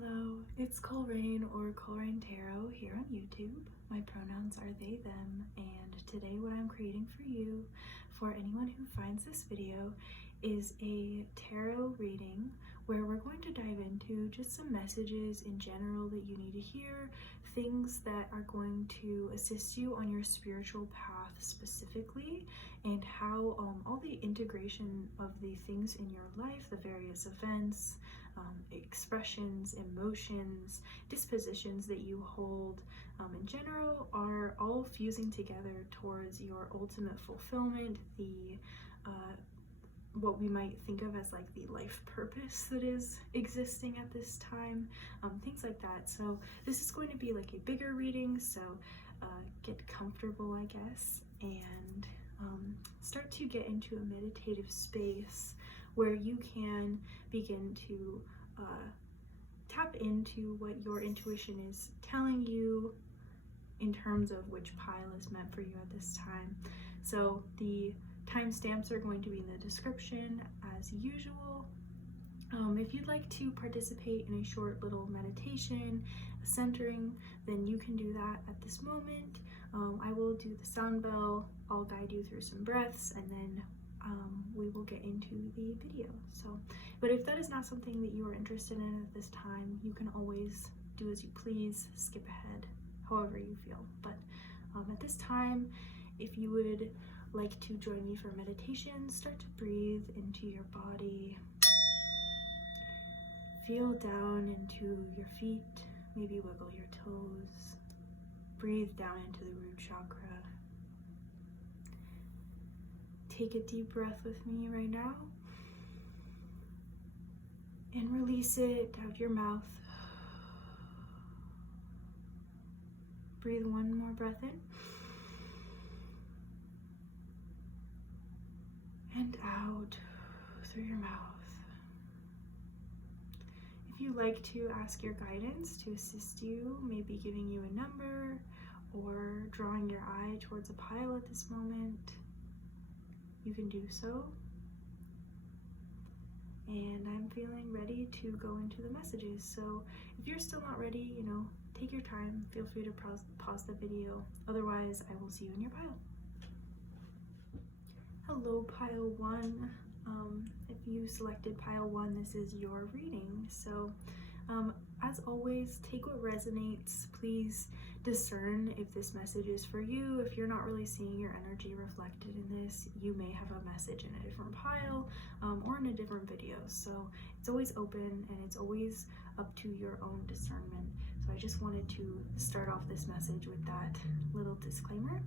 Hello, it's Collrane or Collrane Tarot here on YouTube. My pronouns are they, them, and today what I'm creating for you, for anyone who finds this video, is a tarot reading where we're going to dive into just some messages in general that you need to hear, things that are going to assist you on your spiritual path specifically, and how all the integration of the things in your life, the various events, expressions, emotions, dispositions that you hold in general are all fusing together towards your ultimate fulfillment, the what we might think of as like the life purpose that is existing at this time, things like that. So this is going to be like a bigger reading, so get comfortable, I guess, and start to get into a meditative space where you can begin to tap into what your intuition is telling you in terms of which pile is meant for you at this time. So the timestamps are going to be in the description as usual. If you'd like to participate in a short little meditation, a centering, then you can do that at this moment. I will do the sound bell, I'll guide you through some breaths, and then we will get into the video. But if that is not something that you are interested in at this time, you can always do as you please, skip ahead, however you feel. But at this time, if you would like to join me for meditation, start to breathe into your body. Feel down into your feet, maybe wiggle your toes. Breathe down into the root chakra. Take a deep breath with me right now and release it out your mouth. Breathe one more breath in and out through your mouth. If you'd like to ask your guidance to assist you, maybe giving you a number or drawing your eye towards a pile at this moment, you can do so. And I'm feeling ready to go into the messages. So if you're still not ready, take your time. Feel free to pause the video. Otherwise, I will see you in your pile. Hello, pile one. If you selected pile one, this is your reading. So as always, take what resonates. Please discern if this message is for you. If you're not really seeing your energy reflected in this, you may have a message in a different pile or in a different video. So it's always open and it's always up to your own discernment. So I just wanted to start off this message with that little disclaimer.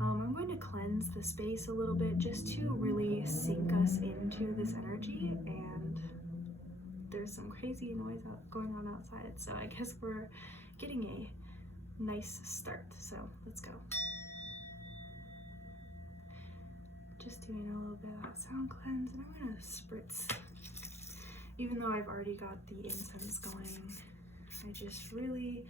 I'm going to cleanse the space a little bit just to really sink us into this energy, and there's some crazy noise going on outside, so I guess we're getting a nice start. So let's go. Just doing a little bit of that sound cleanse, and I'm gonna spritz. Even though I've already got the incense going, I just really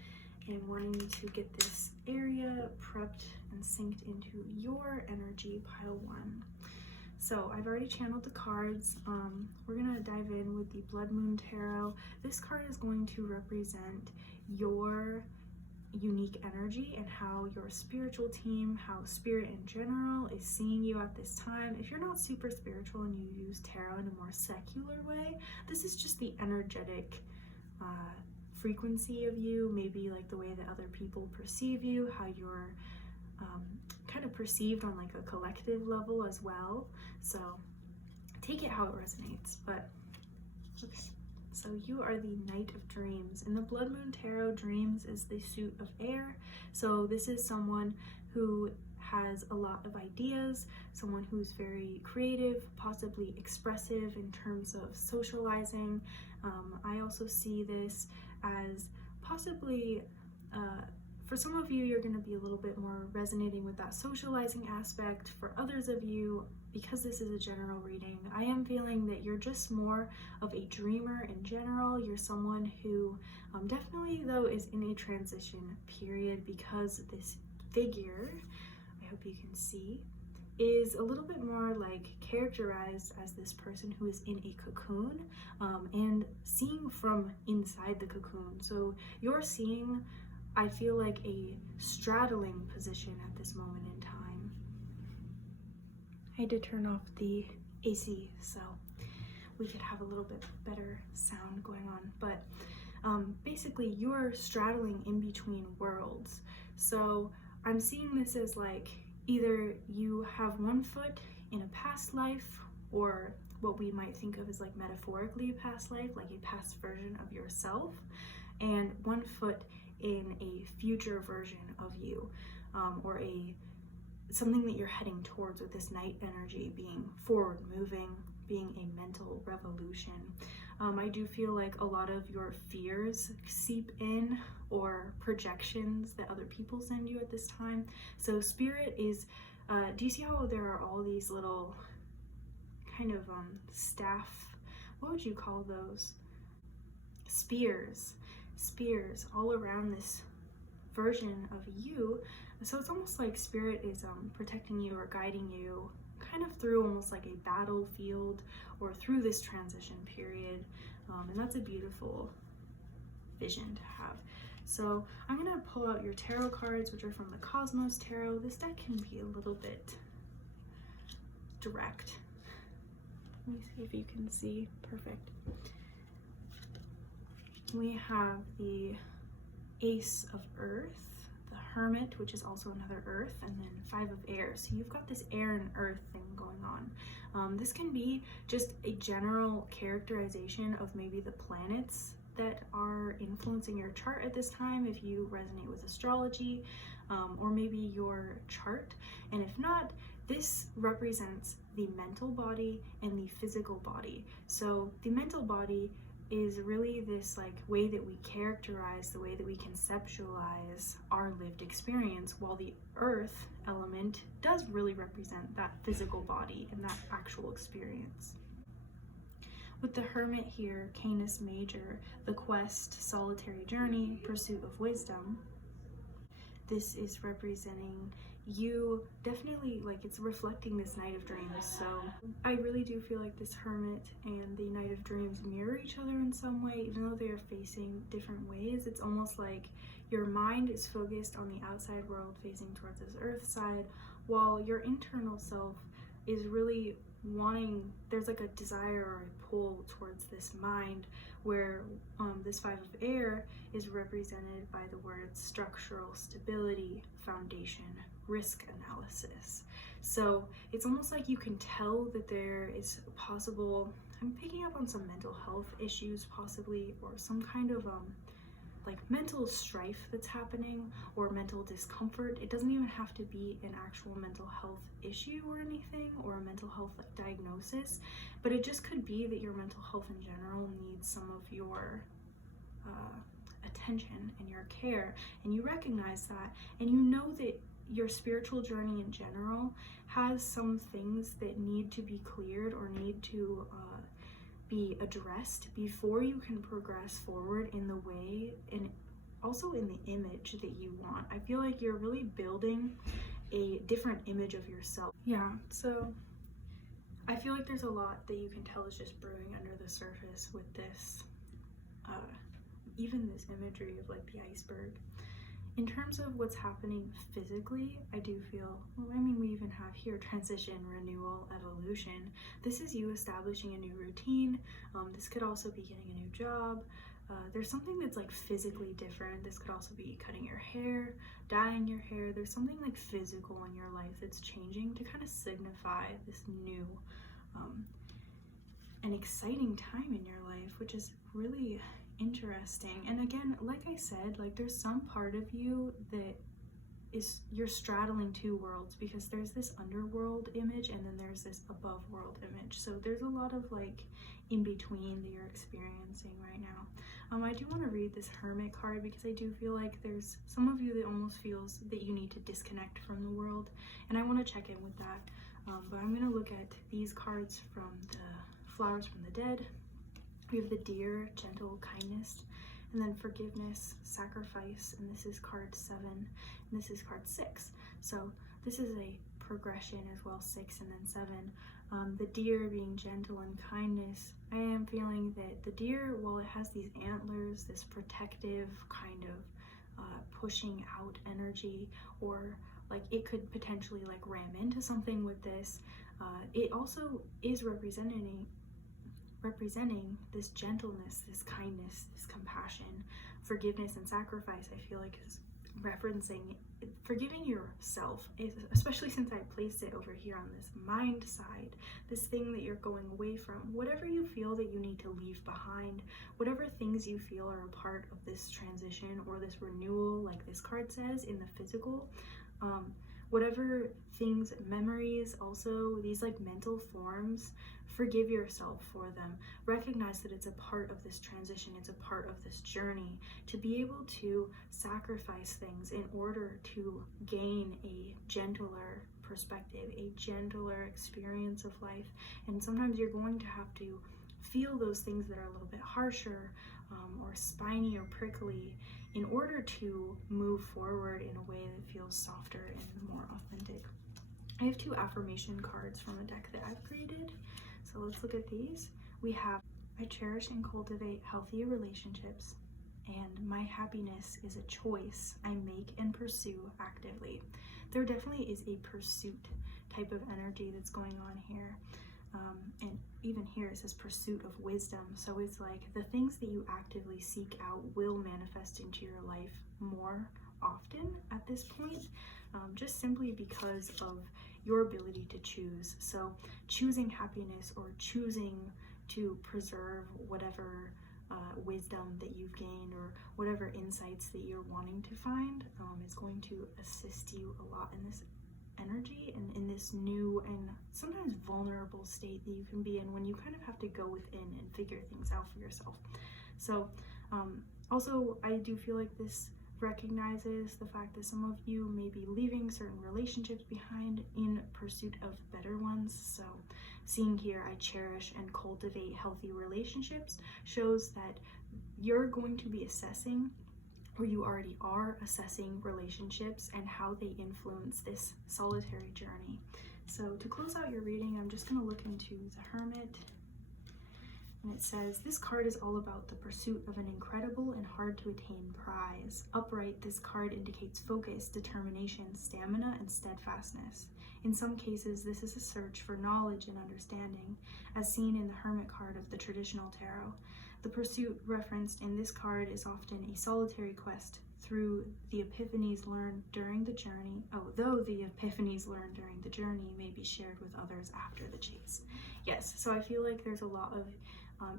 am wanting to get this area prepped and synced into your energy, pile one. So I've already channeled the cards. We're gonna dive in with the Blood Moon Tarot. This card is going to represent your unique energy and how your spiritual team, how spirit in general is seeing you at this time. If you're not super spiritual and you use tarot in a more secular way, this is just the energetic frequency of you, maybe like the way that other people perceive you, how you're kind of perceived on like a collective level as well. So take it how it resonates. But okay, so you are the Knight of Dreams. In the Blood Moon Tarot, dreams is the suit of air. So this is someone who has a lot of ideas, someone who's very creative, possibly expressive in terms of socializing. I also see this as possibly, for some of you, you're going to be a little bit more resonating with that socializing aspect. For others of you, because this is a general reading, I am feeling that you're just more of a dreamer in general. You're someone who definitely, though, is in a transition period, because this figure, I hope you can see, is a little bit more like characterized as this person who is in a cocoon and seeing from inside the cocoon. So you're seeing, I feel like, a straddling position at this moment in time. I had to turn off the AC so we could have a little bit better sound going on, but basically you're straddling in between worlds. So I'm seeing this as like either you have one foot in a past life, or what we might think of as like metaphorically a past life, like a past version of yourself, and one foot in a future version of you, or something that you're heading towards, with this night energy being forward moving, being a mental revolution. I do feel like a lot of your fears seep in, or projections that other people send you at this time. So spirit is, do you see how there are all these little kind of staff, what would you call those? Spears all around this version of you. So it's almost like spirit is protecting you or guiding you kind of through almost like a battlefield, or through this transition period, and that's a beautiful vision to have. So I'm going to pull out your tarot cards, which are from the Cosmos Tarot. This deck can be a little bit direct. Let me see if you can see. Perfect. We have the Ace of Earth, the Hermit, which is also another Earth, and then 5 of Air. So you've got this air and earth thing going on. This can be just a general characterization of maybe the planets that are influencing your chart at this time, if you resonate with astrology, or maybe your chart. And if not, this represents the mental body and the physical body. So the mental body is really this like way that we characterize, the way that we conceptualize our lived experience, while the earth element does really represent that physical body and that actual experience. With the Hermit here, Canis Major, the quest, solitary journey, pursuit of wisdom, this is representing you, definitely, like, it's reflecting this Knight of Dreams. So I really do feel like this Hermit and the Knight of Dreams mirror each other in some way, even though they are facing different ways. It's almost like your mind is focused on the outside world, facing towards this earth side, while your internal self is really wanting, there's like a desire or a pull towards this mind, where this 5 of Air is represented by the words structural stability, foundation, risk analysis. So it's almost like you can tell that there is possible, I'm picking up on some mental health issues possibly, or some kind of like mental strife that's happening, or mental discomfort. It doesn't even have to be an actual mental health issue or anything, or a mental health like diagnosis, but it just could be that your mental health in general needs some of your attention and your care, and you recognize that, and you know that your spiritual journey in general has some things that need to be cleared or need to be addressed before you can progress forward in the way and also in the image that you want. I feel like you're really building a different image of yourself. Yeah, so I feel like there's a lot that you can tell is just brewing under the surface with this, even this imagery of like the iceberg. In terms of what's happening physically, I do feel, well, I mean, we even have here transition, renewal, evolution. This is you establishing a new routine. This could also be getting a new job. There's something that's like physically different. This could also be cutting your hair, dyeing your hair. There's something like physical in your life that's changing to kind of signify this new and exciting time in your life, which is really interesting. And again, like I said, like there's some part of you that is, you're straddling 2 worlds, because there's this underworld image and then there's this above world image. So there's a lot of like in between that you're experiencing right now. I do want to read this Hermit card, because I do feel like there's some of you that almost feels that you need to disconnect from the world, and I want to check in with that. But I'm going to look at these cards from the Flowers from the Dead. We have the Deer, gentle kindness, and then forgiveness, sacrifice, and this is card 7, and this is card 6. So this is a progression as well, 6 and then 7. The deer being gentle and kindness. I am feeling that the deer, while it has these antlers, this protective kind of pushing out energy, or like it could potentially like ram into something with this, it also is representing this gentleness, this kindness, this compassion, forgiveness, and sacrifice. I feel like is referencing forgiving yourself, especially since I placed it over here on this mind side, this thing that you're going away from, whatever you feel that you need to leave behind, whatever things you feel are a part of this transition or this renewal, like this card says in the physical, whatever things, memories, also these like mental forms, forgive yourself for them. Recognize that it's a part of this transition, it's a part of this journey, to be able to sacrifice things in order to gain a gentler perspective, a gentler experience of life. And sometimes you're going to have to feel those things that are a little bit harsher or spiny or prickly in order to move forward in a way that feels softer and more authentic. I have 2 affirmation cards from a deck that I've created. So let's look at these. We have, I cherish and cultivate healthy relationships, and my happiness is a choice I make and pursue actively. There definitely is a pursuit type of energy that's going on here. And even here it says pursuit of wisdom. So it's like the things that you actively seek out will manifest into your life more often at this point, just simply because of your ability to choose. So choosing happiness or choosing to preserve whatever wisdom that you've gained or whatever insights that you're wanting to find is going to assist you a lot in this energy and in this new and sometimes vulnerable state that you can be in when you kind of have to go within and figure things out for yourself. So also I do feel like this recognizes the fact that some of you may be leaving certain relationships behind in pursuit of better ones. So seeing here, I cherish and cultivate healthy relationships, shows that you're going to be assessing, or you already are assessing, relationships and how they influence this solitary journey. So to close out your reading, I'm just going to look into the Hermit. And it says, this card is all about the pursuit of an incredible and hard to attain prize. Upright, this card indicates focus, determination, stamina, and steadfastness. In some cases, this is a search for knowledge and understanding, as seen in the Hermit card of the traditional tarot. The pursuit referenced in this card is often a solitary quest through the epiphanies learned during the journey, although the epiphanies learned during the journey may be shared with others after the chase. Yes, so I feel like there's a lot of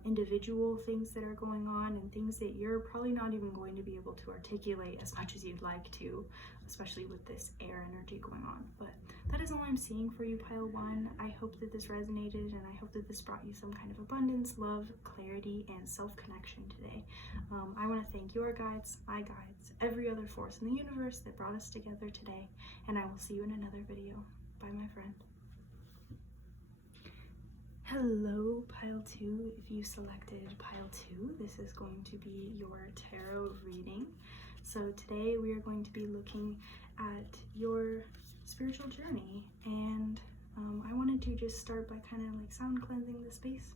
individual things that are going on and things that you're probably not even going to be able to articulate as much as you'd like to, especially with this air energy going on. But that is all I'm seeing for you, pile 1. I hope that this resonated, and I hope that this brought you some kind of abundance, love, clarity, and self-connection today. I want to thank your guides, my guides, every other force in the universe that brought us together today, and I will see you in another video. Bye, my friend. Hello, pile 2. If you selected pile 2, this is going to be your tarot reading. So today we are going to be looking at your spiritual journey, and I wanted to just start by kind of like sound cleansing the space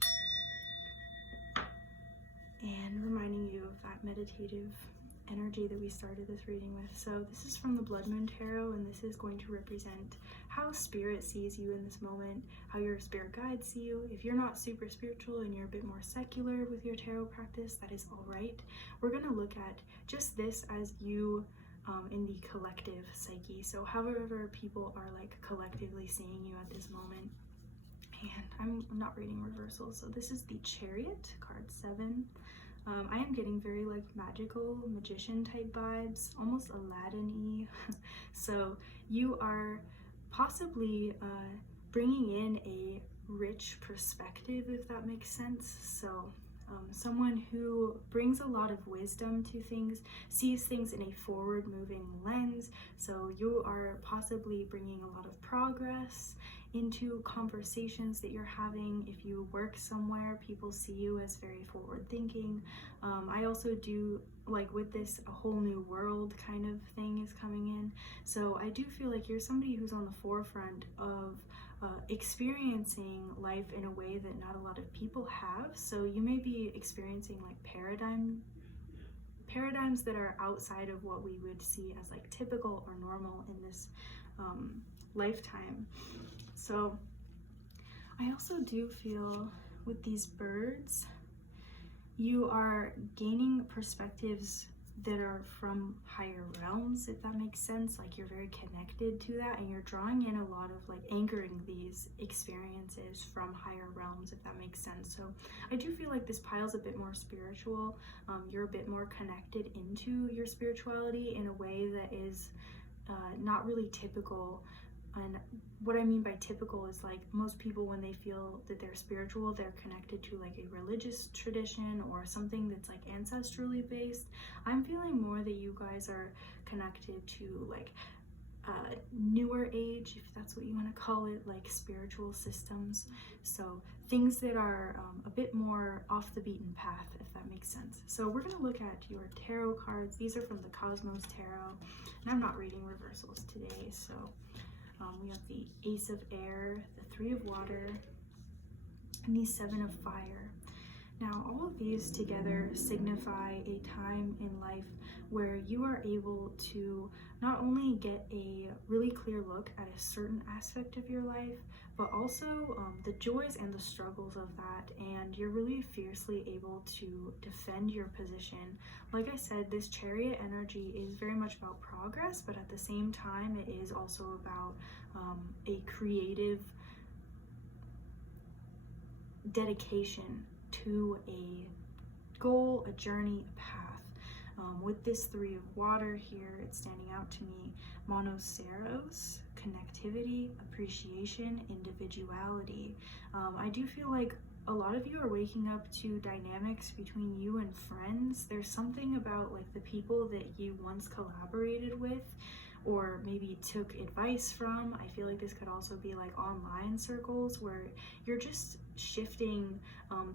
and reminding you of that meditative energy that we started this reading with. So this is from the Blood Moon Tarot, and this is going to represent how spirit sees you in this moment, how your spirit guides see you. If you're not super spiritual and you're a bit more secular with your tarot practice, that is all right. We're going to look at just this as you in the collective psyche. So however people are like collectively seeing you at this moment. And I'm not reading reversals, so this is the Chariot, card 7. I am getting very like magical, magician type vibes, almost Aladdin-y. So you are possibly bringing in a rich perspective, if that makes sense. So someone who brings a lot of wisdom to things, sees things in a forward moving lens. So you are possibly bringing a lot of progress into conversations that you're having. If you work somewhere, people see you as very forward thinking. I also do, like with this, a whole new world kind of thing is coming in. So I do feel like you're somebody who's on the forefront of experiencing life in a way that not a lot of people have. So you may be experiencing like paradigms that are outside of what we would see as like typical or normal in this lifetime. So I also do feel with these birds, you are gaining perspectives that are from higher realms, if that makes sense. Like you're very connected to that, and you're drawing in a lot of like anchoring these experiences from higher realms, if that makes sense. So I do feel like this pile's a bit more spiritual. You're a bit more connected into your spirituality in a way that is not really typical. And what I mean by typical is like most people, when they feel that they're spiritual, they're connected to like a religious tradition or something that's like ancestrally based. I'm feeling more that you guys are connected to like newer age, if that's what you want to call it, like spiritual systems. So things that are a bit more off the beaten path, if that makes sense. So we're going to look at your tarot cards. These are from the Cosmos Tarot, and I'm not reading reversals today. So we have the Ace of Air, the Three of Water, and the Seven of Fire. Now, all of these together signify a time in life where you are able to not only get a really clear look at a certain aspect of your life, but also the joys and the struggles of that, and you're really fiercely able to defend your position. Like I said, this Chariot energy is very much about progress, but at the same time, it is also about a creative dedication to a goal, a journey, a path. With this Three of Water here, it's standing out to me: monoceros, connectivity, appreciation, individuality. I do feel like a lot of you are waking up to dynamics between you and friends. There's something about like the people that you once collaborated with or maybe took advice from. I feel like this could also be like online circles where you're just shifting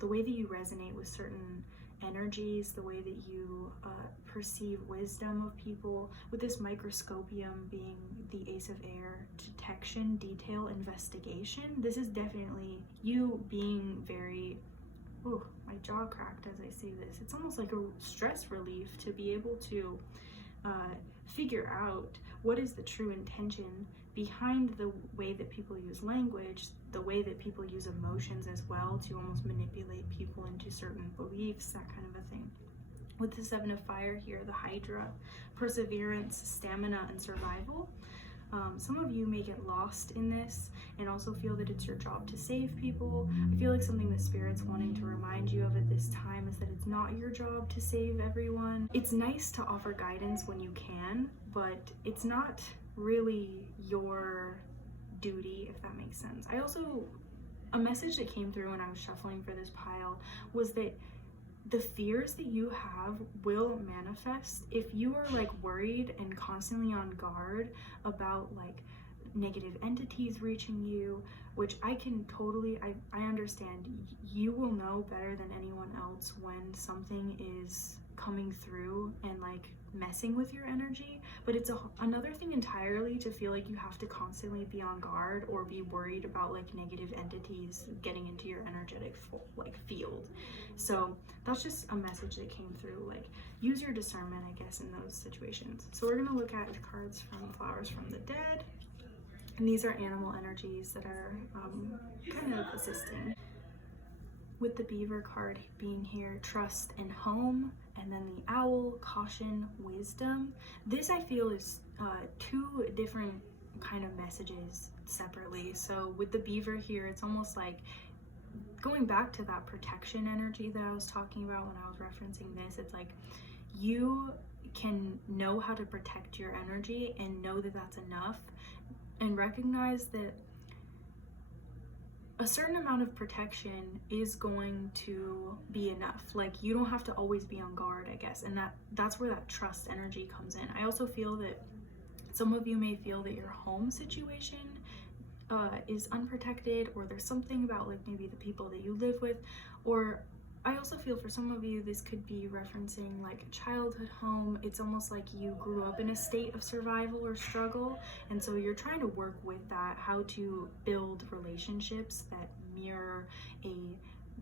the way that you resonate with certain energies, the way that you perceive wisdom of people. With this microscopium being the Ace of Air, detection, detail, investigation, this is definitely you being very, oh, my jaw cracked as I see this. It's almost like a stress relief to be able to figure out what is the true intention behind the way that people use language, the way that people use emotions as well, to almost manipulate people into certain beliefs, that kind of a thing. With the Seven of Fire here, the Hydra, perseverance, stamina, and survival. Some of you may get lost in this and also feel that it's your job to save people. I feel like something that Spirit's wanting to remind you of at this time is that it's not your job to save everyone. It's nice to offer guidance when you can, but it's not really your duty, if that makes sense. A message that came through when I was shuffling for this pile was that the fears that you have will manifest if you are like worried and constantly on guard about like negative entities reaching you, which I can totally, I understand. You will know better than anyone else when something is coming through and like messing with your energy, but it's another thing entirely to feel like you have to constantly be on guard or be worried about like negative entities getting into your energetic field. So that's just a message that came through. Like, use your discernment, I guess, in those situations. So we're gonna look at cards from Flowers from the Dead, and these are animal energies that are kind of assisting. With the Beaver card being here, trust and home, and then the Owl, caution, wisdom. This I feel is two different kind of messages separately. So with the Beaver here, it's almost like going back to that protection energy that I was talking about when I was referencing this. It's like you can know how to protect your energy and know that that's enough, and recognize that a certain amount of protection is going to be enough. Like, you don't have to always be on guard, I guess, and that's where that trust energy comes in. I also feel that some of you may feel that your home situation is unprotected, or there's something about like maybe the people that you live with, or I also feel for some of you this could be referencing like a childhood home. It's almost like you grew up in a state of survival or struggle, and so you're trying to work with that, how to build relationships that mirror a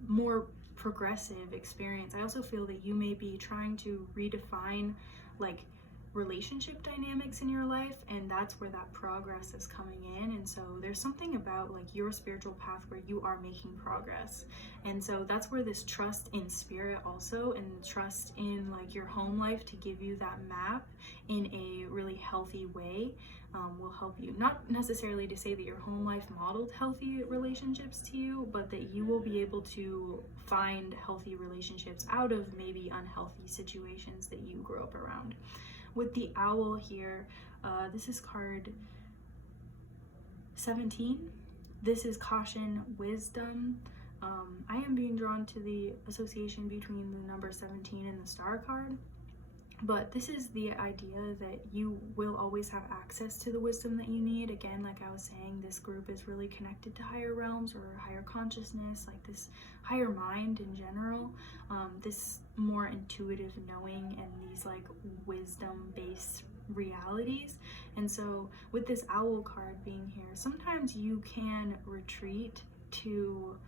more progressive experience. I also feel that you may be trying to redefine like relationship dynamics in your life, and that's where that progress is coming in. And so there's something about like your spiritual path where you are making progress, and so that's where this trust in spirit also, and trust in like your home life to give you that map in a really healthy way, will help you. Not necessarily to say that your home life modeled healthy relationships to you, but that you will be able to find healthy relationships out of maybe unhealthy situations that you grew up around. With the owl here, this is card 17. This is caution, wisdom. I am being drawn to the association between the number 17 and the star card, but this is the idea that you will always have access to the wisdom that you need. Again, like I was saying, this group is really connected to higher realms or higher consciousness, like this higher mind in general, this more intuitive knowing and these like wisdom-based realities. And so with this owl card being here, sometimes you can retreat to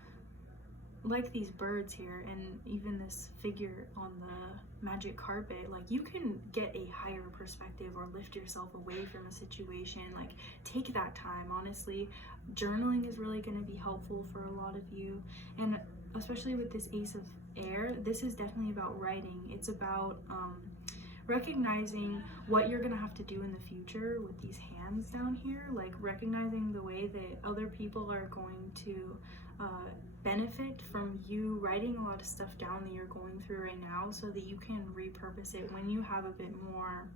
like these birds here, and even this figure on the magic carpet, like you can get a higher perspective or lift yourself away from a situation. Like, take that time. Honestly, journaling is really going to be helpful for a lot of you, and especially with this ace of air, this is definitely about writing. It's about recognizing what you're gonna have to do in the future with these hands down here, like recognizing the way that other people are going to benefit from you writing a lot of stuff down that you're going through right now, so that you can repurpose it when you have a bit more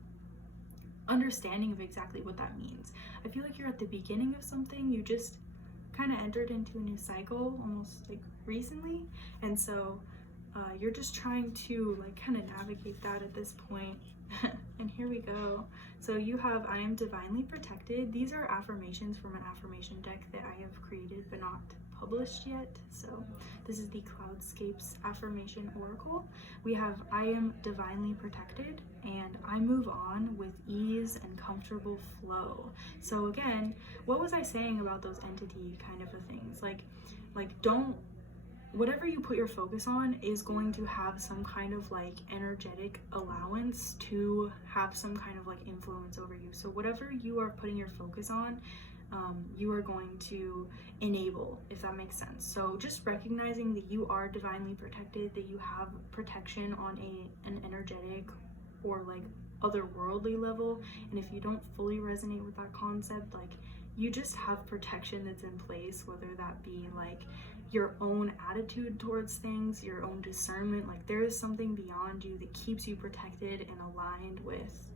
understanding of exactly what that means. I feel like you're at the beginning of something, you just kind of entered into a new cycle almost like recently, and so you're just trying to like kind of navigate that at this point. And here we go. So you have, I am divinely protected. These are affirmations from an affirmation deck that I have created but not published yet. So this is the Cloudscapes affirmation oracle. We have, I am divinely protected, and I move on with ease and comfortable flow. So again, what was I saying about those entity kind of things? Like don't, whatever you put your focus on is going to have some kind of like energetic allowance to have some kind of like influence over you. So whatever you are putting your focus on, you are going to enable, if that makes sense. So just recognizing that you are divinely protected, that you have protection on an energetic or like otherworldly level, and if you don't fully resonate with that concept, like you just have protection that's in place, whether that be like your own attitude towards things, your own discernment. Like there is something beyond you that keeps you protected and aligned with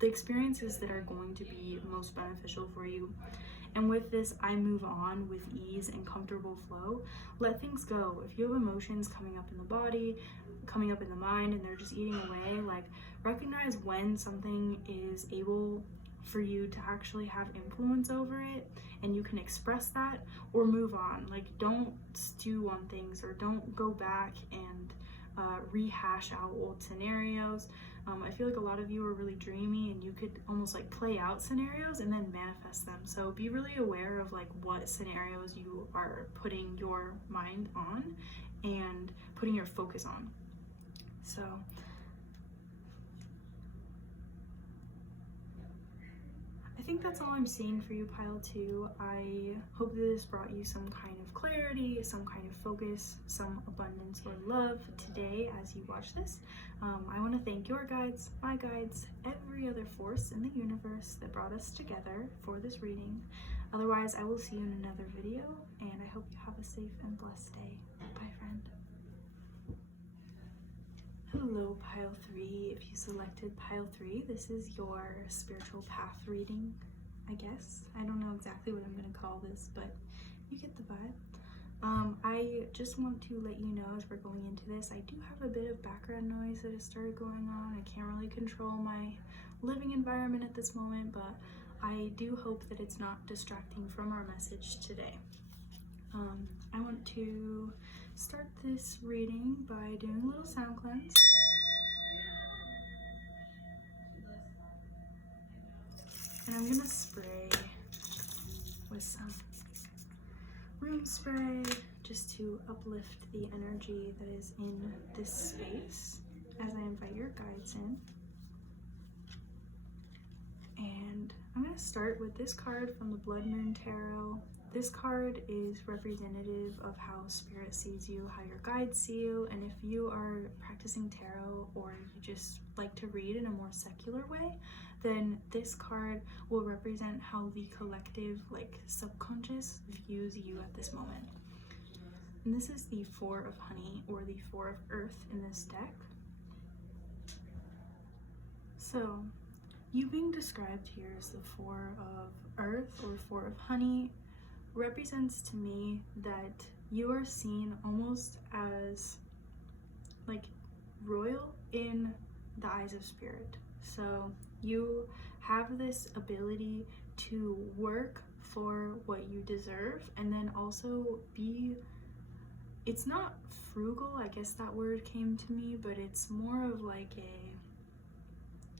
the experiences that are going to be most beneficial for you. And with this, I move on with ease and comfortable flow. Let things go. If you have emotions coming up in the body, coming up in the mind, and they're just eating away, like recognize when something is able for you to actually have influence over it, and you can express that or move on. Like don't stew on things, or don't go back and rehash out old scenarios. I feel like a lot of you are really dreamy, and you could almost like play out scenarios and then manifest them. So be really aware of like what scenarios you are putting your mind on and putting your focus on. So I think that's all I'm seeing for you, pile 2. I hope that this brought you some kind of clarity, some kind of focus, some abundance or love today as you watch this. I want to thank your guides, my guides, every other force in the universe that brought us together for this reading. Otherwise, I will see you in another video, and I hope you have a safe and blessed day. Bye, friend. Hello, pile 3. If you selected pile 3, this is your spiritual path reading, I guess. I don't know exactly what I'm going to call this, but you get the vibe. I just want to let you know as we're going into this, I do have a bit of background noise that has started going on. I can't really control my living environment at this moment, but I do hope that it's not distracting from our message today. I want to start this reading by doing a little sound cleanse. And I'm gonna spray with some room spray just to uplift the energy that is in this space as I invite your guides in. And I'm going to start with this card from the Blood Moon Tarot. This card is representative of how Spirit sees you, how your guides see you, and if you are practicing tarot or you just like to read in a more secular way, then this card will represent how the collective, like subconscious, views you at this moment. And this is the Four of Honey or the Four of Earth in this deck. So, you being described here as the Four of Earth or Four of Honey represents to me that you are seen almost as like royal in the eyes of Spirit. So you have this ability to work for what you deserve and then also be, it's not frugal, I guess that word came to me, but it's more of like a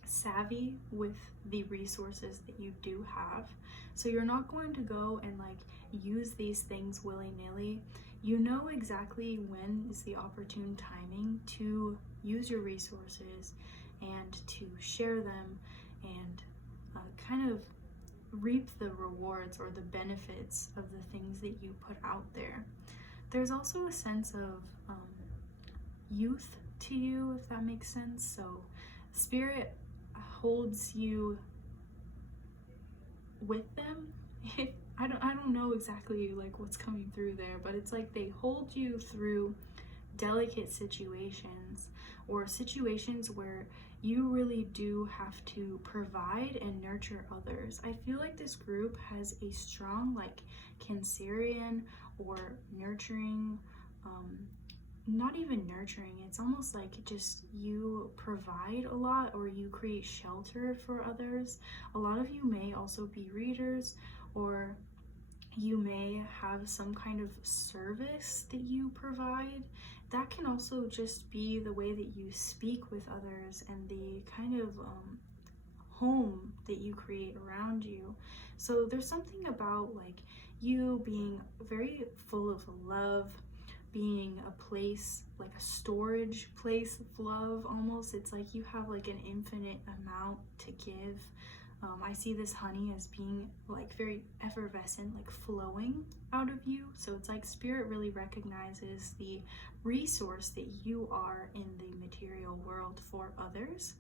savvy with the resources that you do have. So you're not going to go and like use these things willy-nilly. You know exactly when is the opportune timing to use your resources and to share them and kind of reap the rewards or the benefits of the things that you put out there. There's also a sense of youth to you, if that makes sense. So Spirit holds you with them. I don't know exactly like what's coming through there, but it's like they hold you through delicate situations or situations where you really do have to provide and nurture others. I feel like this group has a strong like Cancerian or nurturing, not even nurturing, it's almost like just you provide a lot or you create shelter for others. A lot of you may also be readers, or you may have some kind of service that you provide. That can also just be the way that you speak with others and the kind of home that you create around you. So there's something about like you being very full of love, being a place, like a storage place of love almost. It's like you have like an infinite amount to give. I see this honey as being like very effervescent, like flowing out of you. So it's like Spirit really recognizes the resource that you are in the material world for others.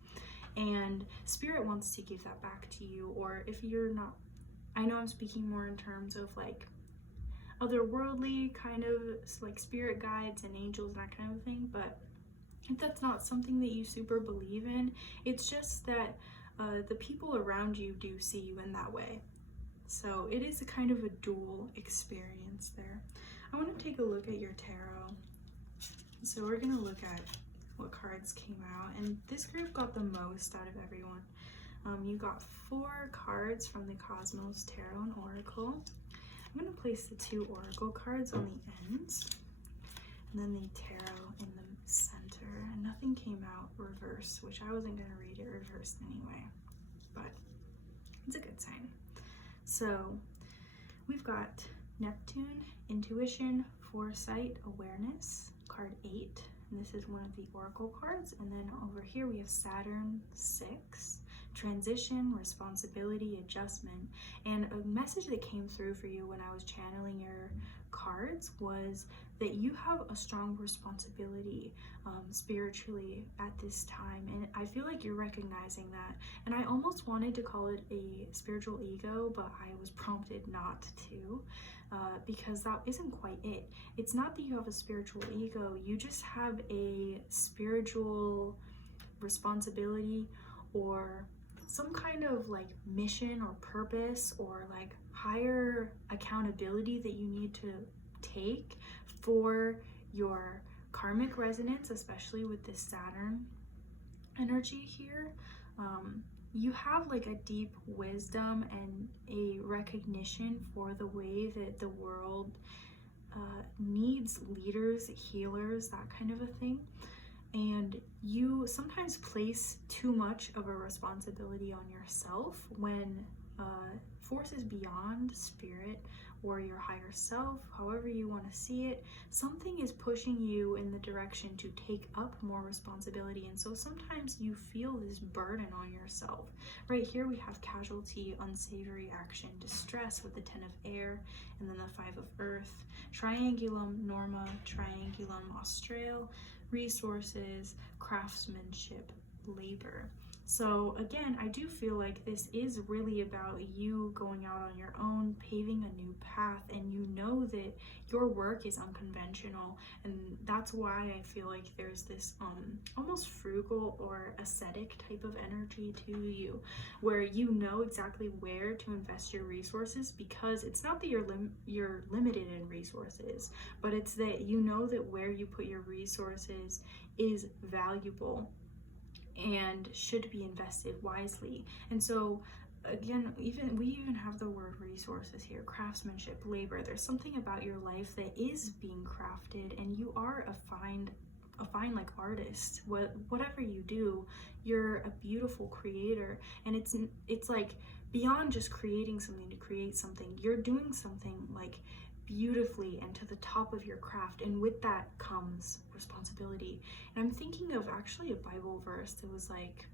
And Spirit wants to give that back to you. Or if you're not, I know I'm speaking more in terms of like otherworldly kind of like spirit guides and angels, that kind of thing. But if that's not something that you super believe in, it's just that the people around you do see you in that way. So it is a kind of a dual experience there. I want to take a look at your tarot. So we're going to look at what cards came out, and this group got the most out of everyone. You got 4 cards from the Cosmos Tarot and Oracle. I'm going to place the 2 Oracle cards on the ends, and then the Tarot in the center, and nothing came out reversed, which I wasn't going to read it reversed anyway, but it's a good sign. So we've got Neptune, Intuition, Foresight, Awareness, card 8, and this is one of the Oracle cards. And then over here we have Saturn, 6, Transition, Responsibility, Adjustment. And a message that came through for you when I was channeling your cards was that you have a strong responsibility spiritually at this time, and I feel like you're recognizing that. And I almost wanted to call it a spiritual ego, but I was prompted not to, because that isn't quite it. It's not that you have a spiritual ego, you just have a spiritual responsibility or some kind of like mission or purpose or like higher accountability that you need to take for your karmic resonance, especially with this Saturn energy here. You have like a deep wisdom and a recognition for the way that the world needs leaders, healers, that kind of a thing. And you sometimes place too much of a responsibility on yourself when forces beyond spirit or your higher self, however you want to see it, something is pushing you in the direction to take up more responsibility. And so sometimes you feel this burden on yourself. Right here we have casualty, unsavory action, distress with the 10 of air, and then the 5 of earth, triangulum norma, triangulum austral, resources, craftsmanship, labor. So again, I do feel like this is really about you going out on your own, paving a new path, and you know that your work is unconventional, and that's why I feel like there's this almost frugal or ascetic type of energy to you, where you know exactly where to invest your resources, because it's not that you're limited in resources, but it's that you know that where you put your resources is valuable and should be invested wisely. And so again, we even have the word resources here, craftsmanship, labor. There's something about your life that is being crafted, and you are a fine like artist. Whatever you do, you're a beautiful creator, and it's like beyond just creating something to create something. You're doing something like beautifully and to the top of your craft, and with that comes responsibility. And I'm thinking of actually a Bible verse that was like,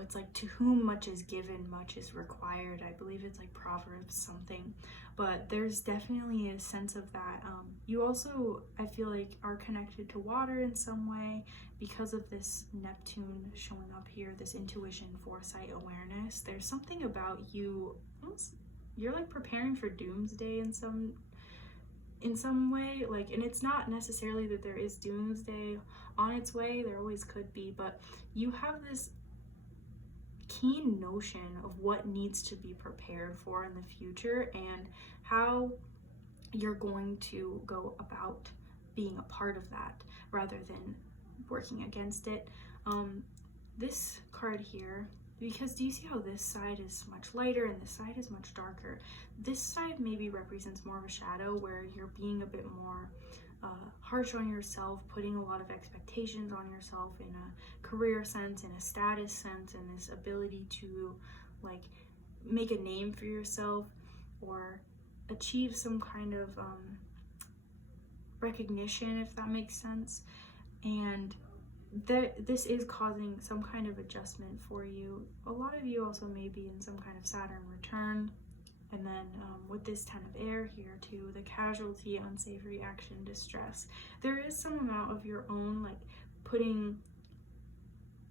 it's like, to whom much is given, much is required. I believe it's like Proverbs something, but there's definitely a sense of that. You also, I feel like, are connected to water in some way because of this Neptune showing up here, this intuition, foresight, awareness. There's something about you, you're like preparing for doomsday in some way, like, and it's not necessarily that there is doomsday on its way, there always could be, but you have this keen notion of what needs to be prepared for in the future and how you're going to go about being a part of that rather than working against it. This card here, because do you see how this side is much lighter and this side is much darker? This side maybe represents more of a shadow, where you're being a bit more harsh on yourself, putting a lot of expectations on yourself in a career sense, in a status sense, and this ability to like make a name for yourself or achieve some kind of recognition, if that makes sense. And this is causing some kind of adjustment for you. A lot of you also may be in some kind of Saturn return. And then with this 10 of air here too, the casualty, unsavory action, distress, there is some amount of your own, like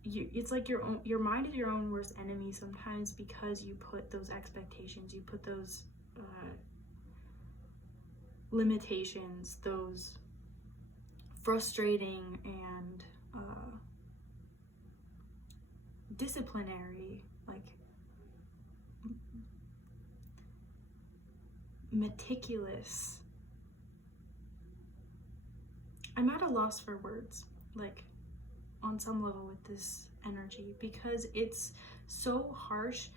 it's like your mind is your own worst enemy sometimes, because you put those expectations, you put those limitations, those frustrating and disciplinary, like meticulous. I'm at a loss for words, like on some level with this energy, because it's so harsh.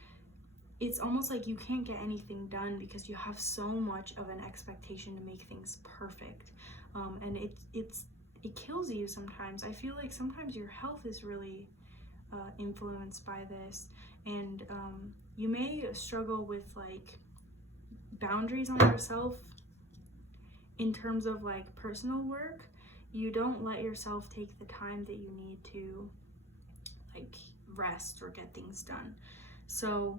It's almost like you can't get anything done because you have so much of an expectation to make things perfect, and it kills you sometimes. I feel like sometimes your health is really influenced by this, and you may struggle with like boundaries on yourself in terms of like personal work. You don't let yourself take the time that you need to like rest or get things done. So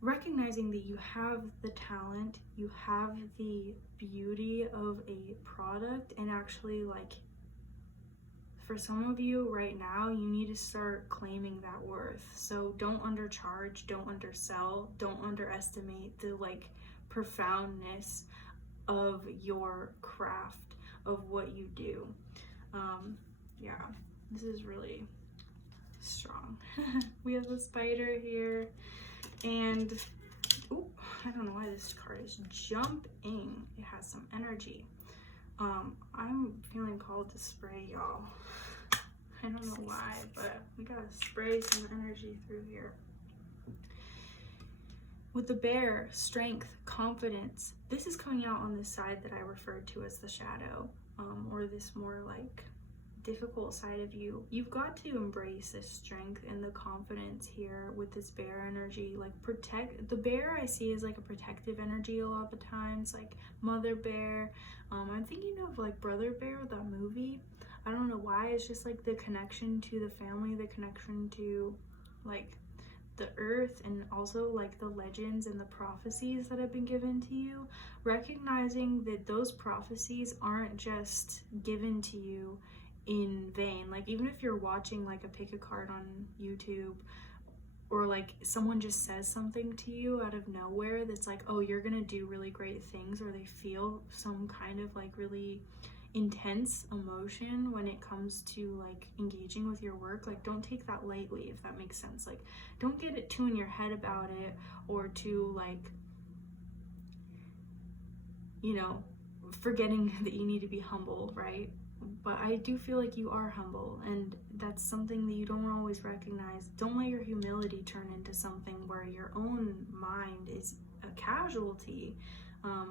recognizing that you have the talent, you have the beauty of a product, and actually, like, for some of you right now, you need to start claiming that worth. So don't undercharge, don't undersell, don't underestimate the like profoundness of your craft, of what you do. Yeah, this is really strong. We have the spider here, and ooh, I don't know why this card is jumping. It has some energy. I'm feeling called to spray, y'all. I don't know why, but we gotta spray some energy through here. With the bear, strength, confidence. This is coming out on this side that I referred to as the shadow, or this more like difficult side of you. You've got to embrace this strength and the confidence here with this bear energy. Like, protect the bear, I see as like a protective energy a lot of the times, like mother bear. I'm thinking of like Brother Bear, that movie. I don't know why, it's just like the connection to the family, the connection to like the earth, and also like the legends and the prophecies that have been given to you. Recognizing that those prophecies aren't just given to you in vain. Like, even if you're watching like a pick a card on YouTube, or like someone just says something to you out of nowhere that's like, oh, you're gonna do really great things, or they feel some kind of like really intense emotion when it comes to like engaging with your work, like don't take that lightly, if that makes sense. Like, don't get it too in your head about it, or too like, you know, forgetting that you need to be humble, right? But I do feel like you are humble, and that's something that you don't always recognize. Don't let your humility turn into something where your own mind is a casualty,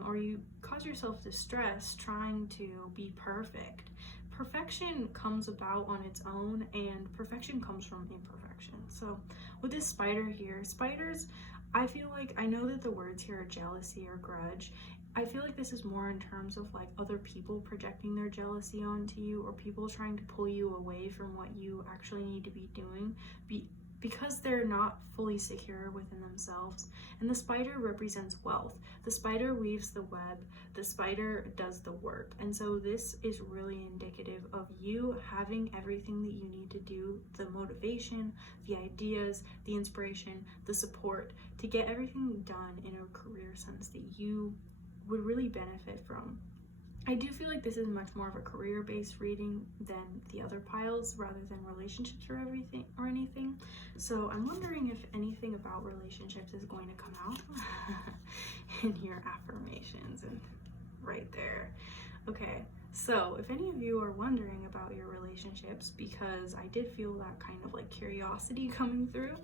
or you cause yourself distress trying to be perfect. Perfection comes about on its own, and perfection comes from imperfection. So with this spider here, spiders, I feel like, I know that the words here are jealousy or grudge. I feel like this is more in terms of like other people projecting their jealousy onto you, or people trying to pull you away from what you actually need to be doing because they're not fully secure within themselves. And the spider represents wealth. The spider weaves the web, the spider does the work. And so this is really indicative of you having everything that you need to do, the motivation, the ideas, the inspiration, the support, to get everything done in a career sense that you would really benefit from. I do feel like this is much more of a career-based reading than the other piles, rather than relationships or everything or anything. So I'm wondering if anything about relationships is going to come out in your affirmations, and right there. Okay, so if any of you are wondering about your relationships, because I did feel that kind of like curiosity coming through,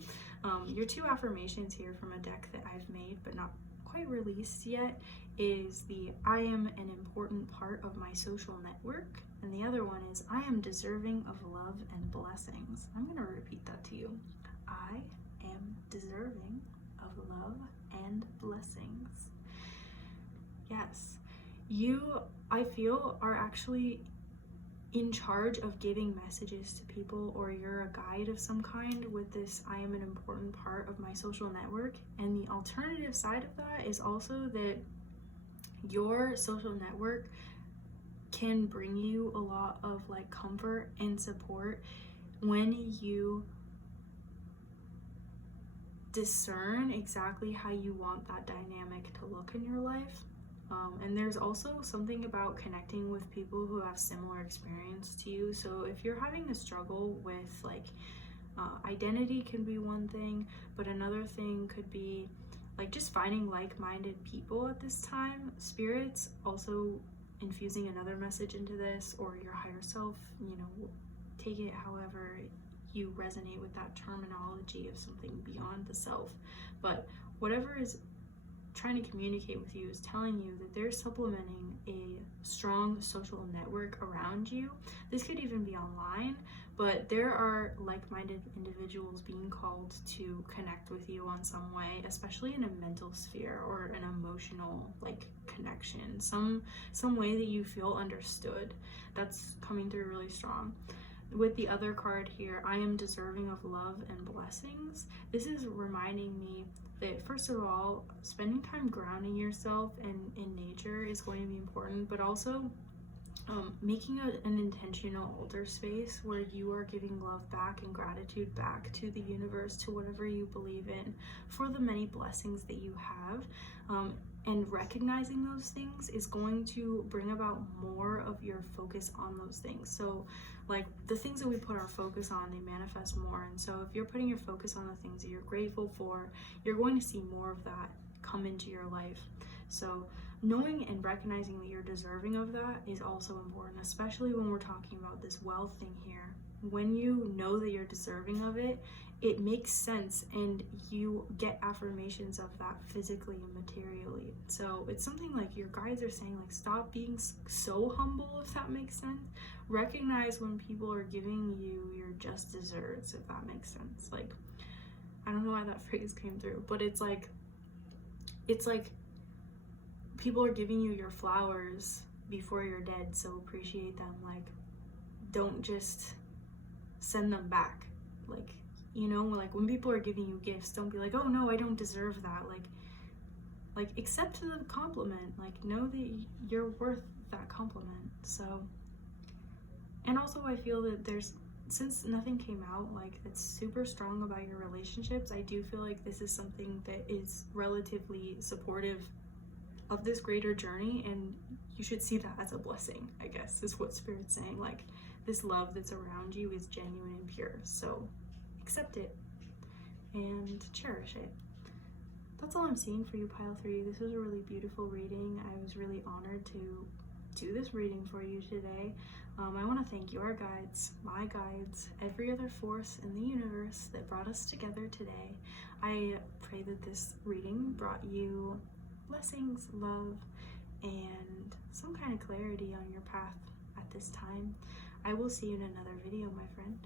your two affirmations here from a deck that I've made but not quite released yet is the I am an important part of my social network, and the other one is I am deserving of love and blessings. I'm going to repeat that to you. I am deserving of love and blessings. Yes, you, I feel, are actually in charge of giving messages to people, or you're a guide of some kind with this I am an important part of my social network. And the alternative side of that is also that your social network can bring you a lot of like comfort and support when you discern exactly how you want that dynamic to look in your life. And there's also something about connecting with people who have similar experience to you. So if you're having a struggle with like identity can be one thing, but another thing could be like just finding like-minded people at this time. Spirit's also infusing another message into this, or your higher self, you know, take it however you resonate with that terminology of something beyond the self. But whatever is trying to communicate with you is telling you that they're supplementing a strong social network around you. This could even be online, but there are like-minded individuals being called to connect with you on some way, especially in a mental sphere or an emotional like connection, some way that you feel understood. That's coming through really strong. With the other card here, I am deserving of love and blessings. This is reminding me that, first of all, spending time grounding yourself in nature is going to be important, but also making an intentional altar space where you are giving love back and gratitude back to the universe, to whatever you believe in, for the many blessings that you have. And recognizing those things is going to bring about more of your focus on those things. So like the things that we put our focus on, they manifest more. And so if you're putting your focus on the things that you're grateful for, you're going to see more of that come into your life. So knowing and recognizing that you're deserving of that is also important, especially when we're talking about this wealth thing here. When you know that you're deserving of it, it makes sense, and you get affirmations of that physically and materially. So it's something like your guides are saying, like, stop being so humble, if that makes sense. Recognize when people are giving you your just desserts, if that makes sense. Like, I don't know why that phrase came through, but it's like people are giving you your flowers before you're dead, so appreciate them. Like, don't just send them back. Like, you know, like when people are giving you gifts, don't be like, oh no, I don't deserve that. Like accept the compliment. Like, know that you're worth that compliment. So, and also I feel that since nothing came out like that's super strong about your relationships, I do feel like this is something that is relatively supportive of this greater journey, and you should see that as a blessing, I guess, is what Spirit's saying. Like, this love that's around you is genuine and pure. So accept it and cherish it. That's all I'm seeing for you, Pile 3. This was a really beautiful reading. I was really honored to do this reading for you today. I want to thank your guides, my guides, every other force in the universe that brought us together today. I pray that this reading brought you blessings, love, and some kind of clarity on your path at this time. I will see you in another video, my friend.